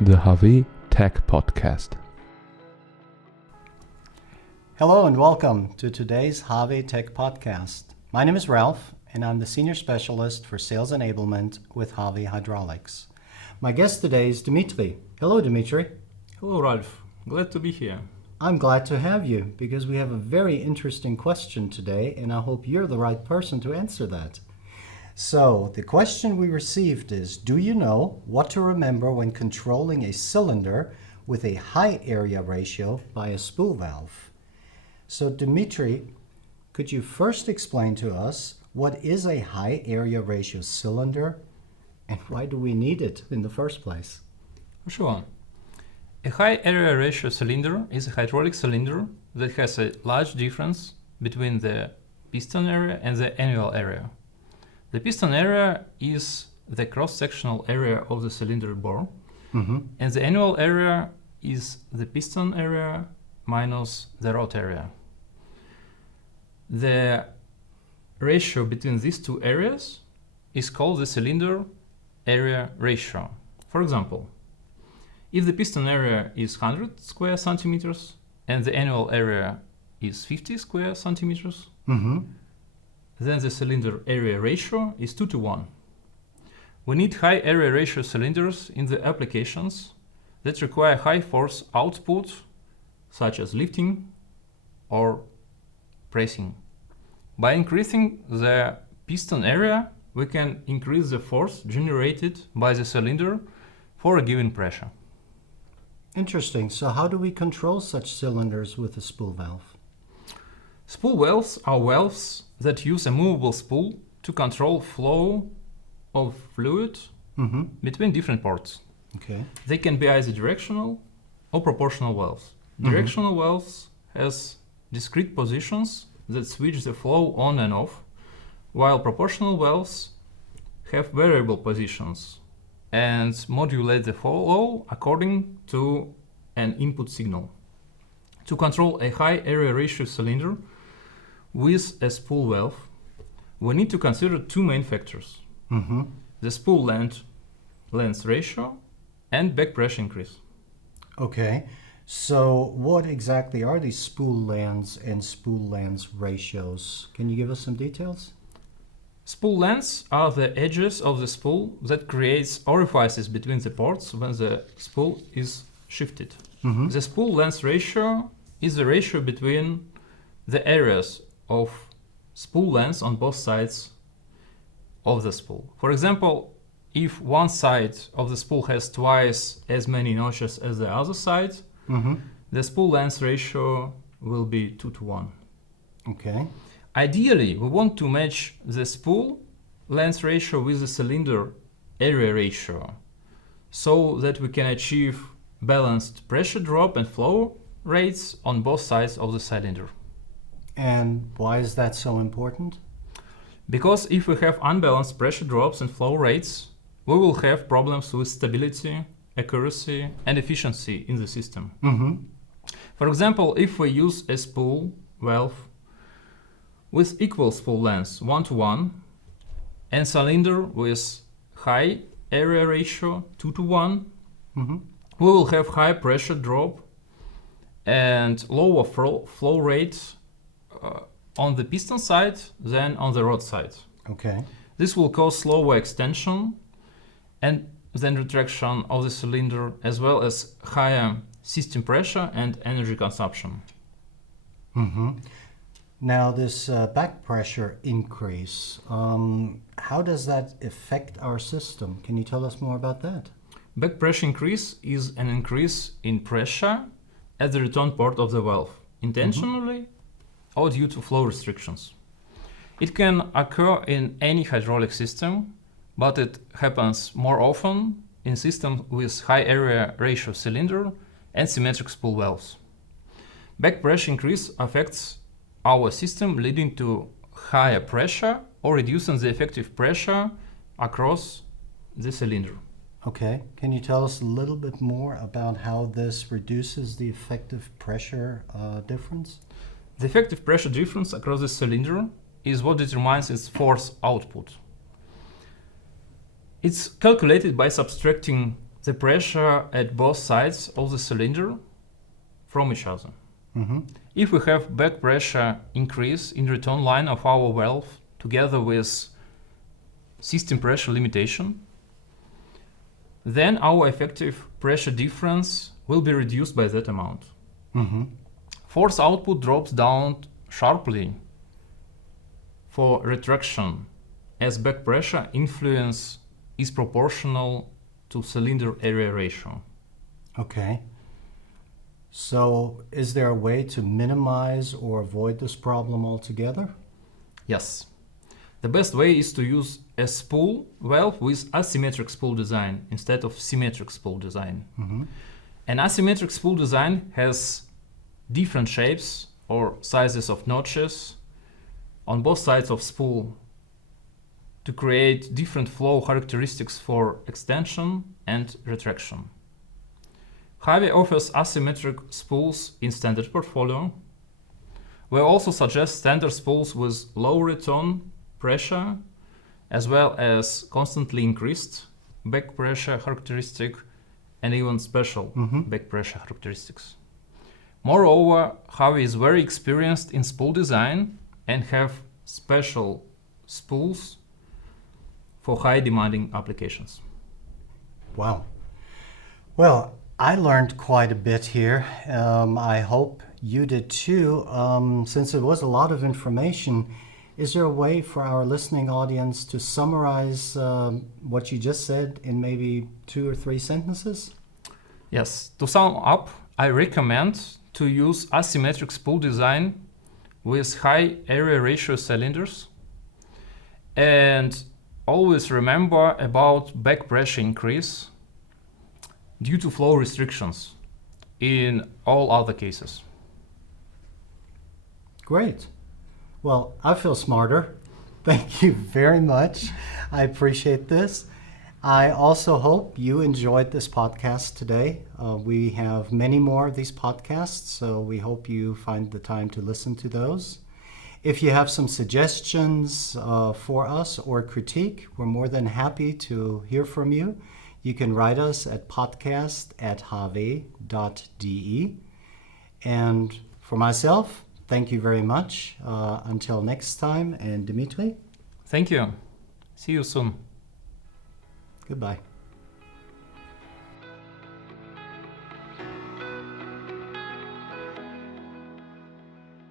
the HAWE Tech Podcast. Hello and welcome to today's HAWE Tech Podcast. My name is Ralph and I'm the Senior Specialist for Sales Enablement with HAWE Hydraulics. My guest today is Dmitry. Hello, Dmitry. Hello, Ralph. Glad to be here. I'm glad to have you because we have a very interesting question today and I hope you're the right person to answer that. So, the question we received is, do you know what to remember when controlling a cylinder with a high area ratio by a spool valve? So, Dmitry, could you first explain to us what is a high area ratio cylinder and why do we need it in the first place? Sure. A high area ratio cylinder is a hydraulic cylinder that has a large difference between the piston area and the annular area. The piston area is the cross-sectional area of the cylinder bore, and the annular area is the piston area minus the rod area. The ratio between these two areas is called the cylinder area ratio. For example, if the piston area is 100 square centimeters and the annual area is 50 square centimeters, then the cylinder area ratio is 2:1. We need high area ratio cylinders in the applications that require high force output, such as lifting or pressing. By increasing the piston area, we can increase the force generated by the cylinder for a given pressure. Interesting. So how do we control such cylinders with a spool valve? Spool valves are valves that use a movable spool to control flow of fluid between different ports. Okay. They can be either directional or proportional valves. Directional valves has discrete positions that switch the flow on and off, while proportional valves have variable positions and modulate the flow according to an input signal. To control a high area ratio cylinder with a spool valve, we need to consider two main factors: the spool length ratio and back pressure increase. Okay. So what exactly are these spool lengths and spool length ratios? Can you give us some details? Spool lengths are the edges of the spool that creates orifices between the ports when the spool is shifted. The spool length ratio is the ratio between the areas of spool lengths on both sides of the spool. For example, if one side of the spool has twice as many notches as the other side, the spool length ratio will be 2:1. Okay. Ideally, we want to match the spool length ratio with the cylinder area ratio so that we can achieve balanced pressure drop and flow rates on both sides of the cylinder. And why is that so important? Because if we have unbalanced pressure drops and flow rates, we will have problems with stability, accuracy, and efficiency in the system. For example, if we use a spool valve with equal spool lengths 1:1 and cylinder with high area ratio 2:1, we will have high pressure drop and lower flow rate on the piston side than on the rod side. Okay. This will cause slower extension and then retraction of the cylinder, as well as higher system pressure and energy consumption. Now this back pressure increase, how does that affect our system? Can you tell us more about that? Back pressure increase is an increase in pressure at the return port of the valve, intentionally or due to flow restrictions. It can occur in any hydraulic system, but it happens more often in systems with high area ratio cylinder and symmetric spool valves. Back pressure increase affects our system, leading to higher pressure or reducing the effective pressure across the cylinder. Okay. Can you tell us a little bit more about how this reduces the effective pressure difference? The effective pressure difference across the cylinder is what determines its force output. It's calculated by subtracting the pressure at both sides of the cylinder from each other. If we have back pressure increase in return line of our valve together with system pressure limitation, then our effective pressure difference will be reduced by that amount. Force output drops down sharply for retraction, as back pressure influence is proportional to cylinder area ratio. Okay. So is there a way to minimize or avoid this problem altogether? Yes. The best way is to use a spool valve with asymmetric spool design instead of symmetric spool design. An asymmetric spool design has different shapes or sizes of notches on both sides of spool to create different flow characteristics for extension and retraction. HAWE offers asymmetric spools in standard portfolio. We also suggest standard spools with low return pressure as well as constantly increased back pressure characteristic and even special back pressure characteristics. Moreover, HAWE is very experienced in spool design and have special spools for high demanding applications. Wow. Well, I learned quite a bit here. I hope you did too. Since it was a lot of information, is there a way for our listening audience to summarize what you just said in maybe 2 or 3 sentences? Yes, to sum up, I recommend to use asymmetric spool design with high area ratio cylinders, and always remember about back pressure increase due to flow restrictions in all other cases. Great. Well, I feel smarter. Thank you very much. I appreciate this. I also hope you enjoyed this podcast today. We have many more of these podcasts, so we hope you find the time to listen to those. If you have some suggestions for us or critique, we're more than happy to hear from you. You can write us at podcast@hawe.de. And for myself, thank you very much. Until next time, and Dmitry, Thank you. See you soon. goodbye.